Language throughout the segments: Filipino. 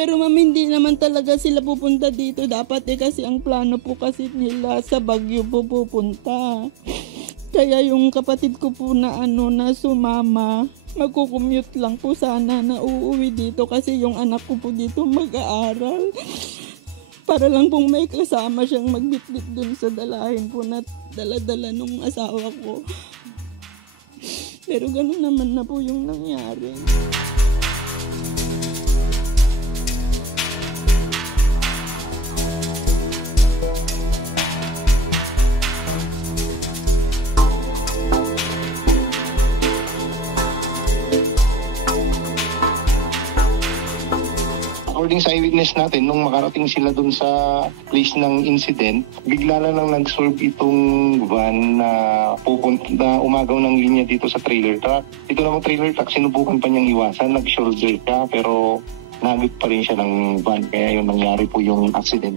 Pero ma'am, hindi naman talaga sila pupunta dito. Dapat kasi ang plano po kasi nila sa Baguio po pupunta. Kaya yung kapatid ko po na na sumama, magkukommute lang po sana na uuwi dito kasi yung anak ko po dito mag-aaral. Para lang pong may kasama siyang magbitbit dun sa dalahin po na dala-dala nung asawa ko. Pero gano'n naman na po yung nangyari. According sa eyewitness natin, nung makarating sila dun sa place ng incident, bigla na lang nag-swerve itong van na umagaw ng linya dito sa trailer truck. Ito namang trailer truck, sinubukan pa niyang iwasan, nag-shoulder ka, pero nagit pa rin siya ng van. Kaya yung nangyari po yung accident.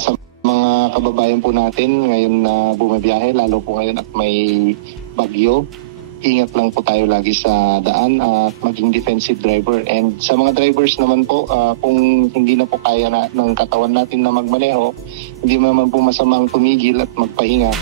Sa mga kababayan po natin ngayon na bumabiyahe, lalo po ngayon at may bagyo, ingat lang po tayo lagi sa daan at maging defensive driver. And sa mga drivers naman po, kung hindi na po kaya ng katawan natin na magmaneho, hindi naman po masamang tumigil at magpahinga.